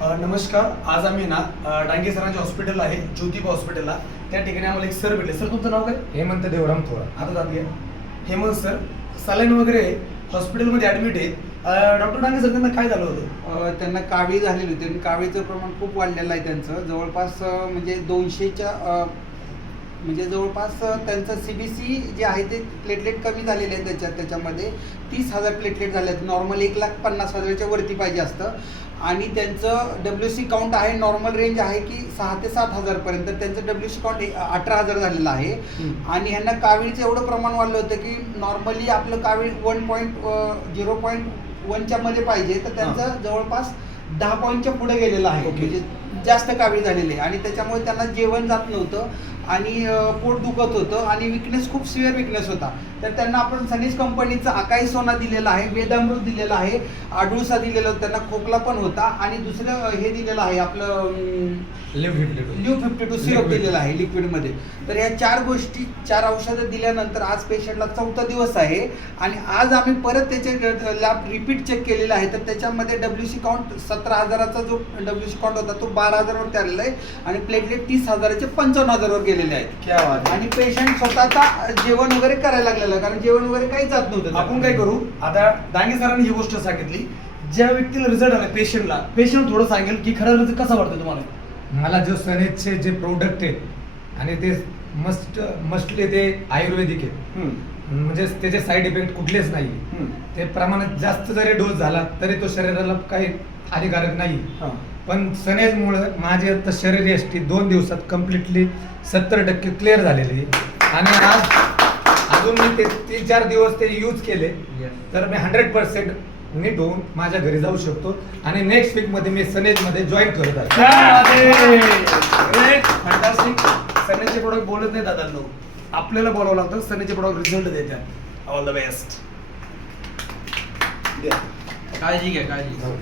नमस्कार. आज आम्ही ना डांगे सरांच्या हॉस्पिटलला आहे, ज्योतिबा हॉस्पिटलला. त्या ठिकाणी आम्हाला एक सर भेटले. सर तुमचं नाव काय? हेमंत देवराम थोरा. आता जात घ्या. हेमंत सर सलाईन वगैरे हॉस्पिटलमध्ये ॲडमिट आहेत. डॉक्टर डांगे सर त्यांना काय झालं होतं? त्यांना कावीळ झालेली होती आणि कावीळचं प्रमाण खूप वाढलेलं आहे त्यांचं. जवळपास म्हणजे 200च्या म्हणजे जवळपास त्यांचं CBC जे आहे ते प्लेटलेट कमी झालेले आहेत त्याच्यामध्ये 30,000 प्लेटलेट झाले आहेत. नॉर्मल 1,50,000च्या वरती पाहिजे असतं. आणि त्यांचं WC काउंट आहे, नॉर्मल रेंज आहे की 6,000 ते 7,000पर्यंत. त्यांचं WC काउंट 18,000 झालेलं आहे. आणि ह्यांना कावीळचं एवढं प्रमाण वाढलं होतं की नॉर्मली आपलं कावीळ 0.1च्या मध्ये पाहिजे, तर त्यांचं जवळपास 10 पॉईंटच्या पुढे गेलेलं आहे. म्हणजे जास्त कावीळ झालेले आहे आणि त्याच्यामुळे त्यांना जेवण जात नव्हतं आणि पोट दुखत होतं आणि विकनेस, खूप सिव्हिअर विकनेस होता. तर त्यांना आपण सनीज कंपनीचा अकाई सोना दिलेला आहे, वेदामृत दिलेला आहे, आडुळसा दिलेला होता, त्यांना खोकला पण होता आणि दुसरं हे दिलेलं आहे आपलं LIV52 सिरप दिलेला आहे लिक्विडमध्ये. तर या 4 औषधं दिल्यानंतर आज पेशंटला 4था दिवस आहे आणि आज आम्ही परत त्याचे लॅब रिपीट चेक केलेला आहे. तर त्याच्यामध्ये WC काउंट 17,000चा जो WC काउंट होता तो 12,000वरती आलेला आहे आणि प्लेटलेट 30,000चे 55,000वर गेलेले आहेत. क्या बात आहे. आणि पेशंट स्वतःचा जेवण वगैरे करायला लागलेलं, कारण जेवण वगैरे काही जात नव्हतं. आपण काय करू आता? डांगे सरांनी ही गोष्ट सांगितली. ज्या व्यक्तीला रिझल्ट आला पेशंट थोडं सांगेल की खरा रिझल्ट कसा वाटतो तुम्हाला? मला जो सनेजचे जे प्रोडक्ट आहेत आणि ते मस्टली ते आयुर्वेदिक आहेत. म्हणजे त्याचे साईड इफेक्ट कुठलेच नाही. ते प्रमाणात जास्त जरी डोस झाला तरी तो शरीराला काही हानिकारक नाही. पण सनेजमुळे माझे आता शरीर यष्टी 2 दिवसात कम्प्लिटली 70% क्लिअर झालेली आहे. आणि आज अजून मी ते 3-4 दिवस ते यूज केले तर मी 100% नीट होऊन माझ्या घरी जाऊ शकतो आणि नेक्स्ट वीक मध्ये मी सनेजमध्ये जॉईन करत आहे. Great, fantastic. सनेजचे प्रोडक्ट बोलत नाही दादांनो, आपल्याला बोलावं लागतं. सनेजचे प्रोडक्ट रिझल्ट देतात. All the best. काळजी घ्या, काळजी.